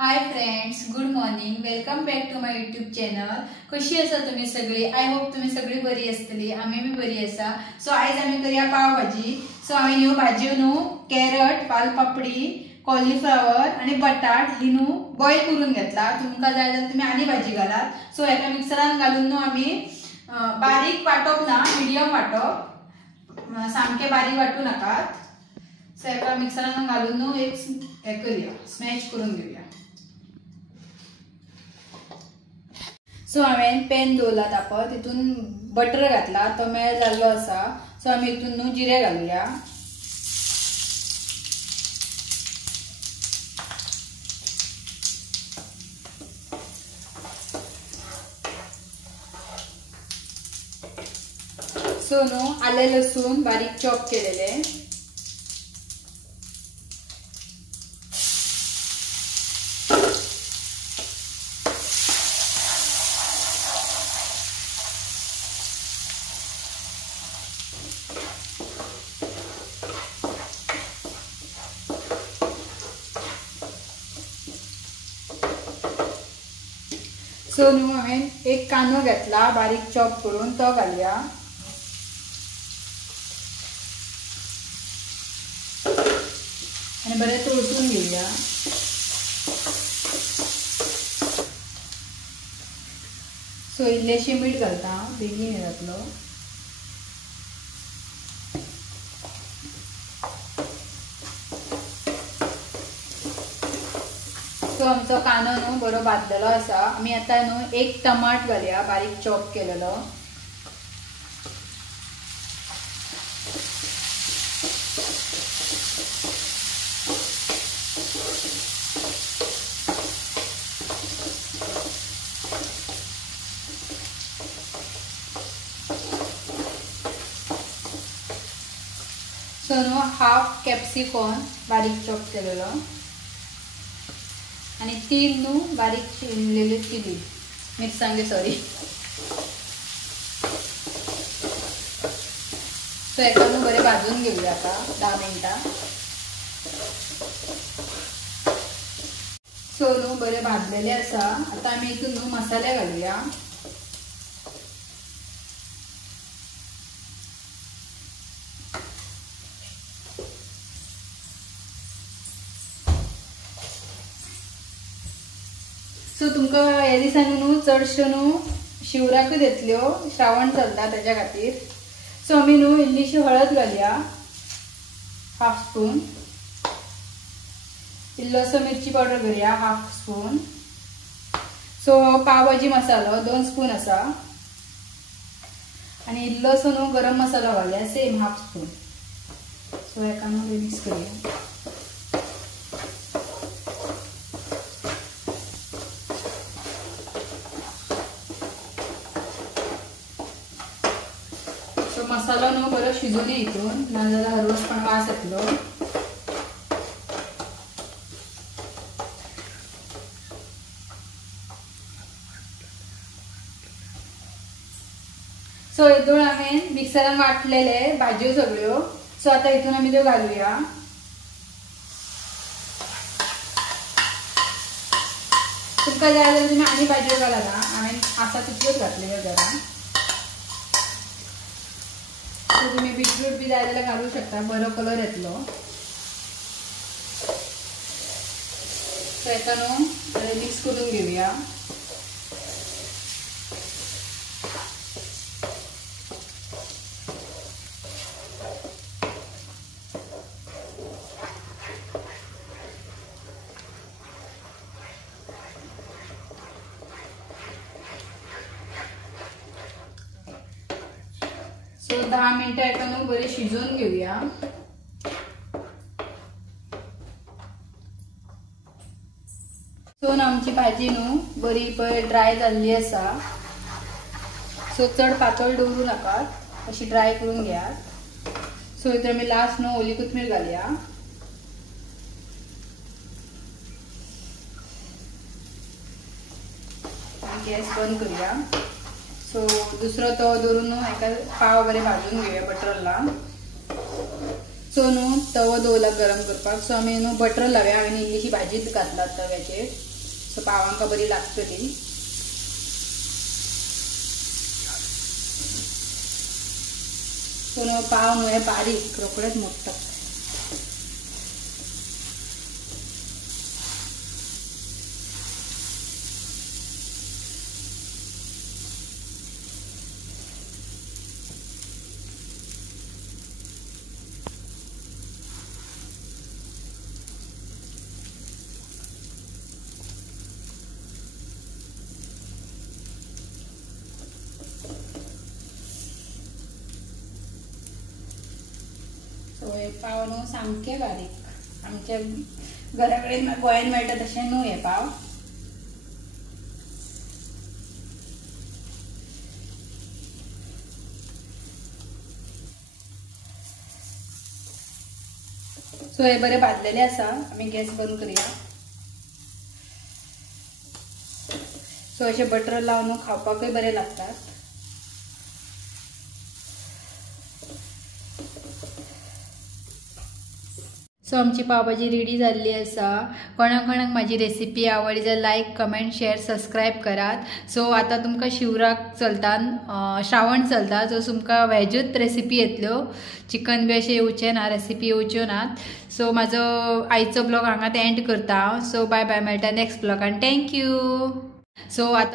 Hi friends, good morning. Welcome back to my YouTube channel. कशी आसा तुम्ही सगळी? आय होप तुम्ही सगळी बरी असतली. आम्ही बी बरी आसा. सो आयज आम्ही करूया पाव भाजी. सो हांवें ह्यो भाजयो न्हू कॅरट, वालपापडी, कॉलीफ्लावर आणि बटाट ही न्हू बॉईल करून घेतला. तुमका जाय जाल्यार तुम्ही आनी भाजी घालात. सो हेका मिक्सरान घालून न्हू आम्ही बारीक वाटप ना, मीडियम वाटप, सामके बारीक वाटू नकात. सो हेका मिक्सरान घालून न्हू एक हे करूया, स्मॅश करून घेऊया. सो हांवें पॅन दवरला तापत, तितून बटर घातला, तो मेल्ट जाल्लो आसा. सो आमी हितून न्हू जिरे घालुया. सो न्हू आले लसूण बारीक चॉप केलेले, सो न्हू हांवें एक कांदो घेतला बारीक चॉप करून, तो घालुया. आनी बरें तळसून घेवया. सो इल्लेशें मीठ घालता, बेगीन हे जातलो. सो आमचो कांदो न्हू बरो भाजलेलो आसा. आमी आतां न्हू एक टमाट घालुया बारीक चॉप केलेलो. सो न्हू हाफ कॅप्सिकॉन बारीक चॉप केलेलो आणि 3 न्हू बारीक चिरलेले चिली मिरसांगे, सॉरी. सो हेका न्हू बरें भाजून घेवया आता 10 मिनटां. सो न्हू बरें भाजलेले आसा. आता आमी हितून न्हू मसाले घालुया. सो तुमकां हे दिसांनी न्हू चडश्यो न्हू शिवराकूच येतल्यो, श्रावण चलता तेच्या खातीर. सो आमी न्हू इल्लीशी हळद घालुया, हाफ स्पून. इल्लोसो मिरची पावडर घालुया, हाफ स्पून. सो पाव भाजी मसालो 2 स्पून आसा. आणि इल्लोसो न्हू गरम मसालो घालुया, सेम हाफ स्पून. सो हेका न्हू मिक्स करूया. मसालो न्हू बरो शिजून हितून, नाजाल्यार हरवसपण वास येतलो. सो हितून हांवें मिक्सरान वाटलेले भाजयो सगळ्यो. सो आता हितून आमी त्यो घालुया. तुमकां जाय जाल्यार तुमी आनी भाजयो घालात. हांवें आसा तितल्योच घातल्यो जरा. तुम्ही बीटरूट बी जाय जाल्यार घालू शकता, बरो कलर येतलो. सो हेका न्हू बरें मिक्स करून घेवया. सो 10 मिनटां हेका न्हू बरी शिजून घेवया. सो आमची भाजी न्हू बरी पळय ड्राय जाल्ली आसा. सो चड पातळ दवरू नाकात, अशी ड्राय करून घेयात. सो हितून आमी लास्ट न्हू ओली कोथमीर घालुया. गॅस बंद करूया. सो दुसरो तवो दवरून हेका पाव बरे भाजून घेवया बटरला. सो न्हू तवो दवरला गरम करपाक. सो आमी न्हू बटर लावया. हांवें इल्लीशी भाजीच घातला तव्याचेर. सो पावांका बरी लागतली. सो न्हू पाव न्हू हे बारीक रोखडेच मोडटा. सो हे पाव न्हू सामके बारीक. आमच्या घरा कडेन गोंयान मेळटा तशें न्हू हे पाव. सो हे बरे भाजलेले आसा. आमी गॅस बंद करूया. सो अशें बटर लावन खावपाकूय बरे लागतात. सो आमची पावभाजी रेडी जाल्ली आसा. कोणाक कोणाक म्हाजी रेसिपी आवडली जाल्यार लायक कमेंट शेअर सबस्क्राईब करात. सो आता तुमकां शिवराक चलता, श्रावण चलता, सो तुमकां वेजूच रेसिपी येतल्यो. चिकन बी अशें येवचें ना, रेसिपी येवच्यो नात. सो म्हाजो आयचो ब्लॉग हांगाच एंड करता. सो बाय बाय, मेळटा नेक्स्ट ब्लॉगान. थँक्यू. सो आता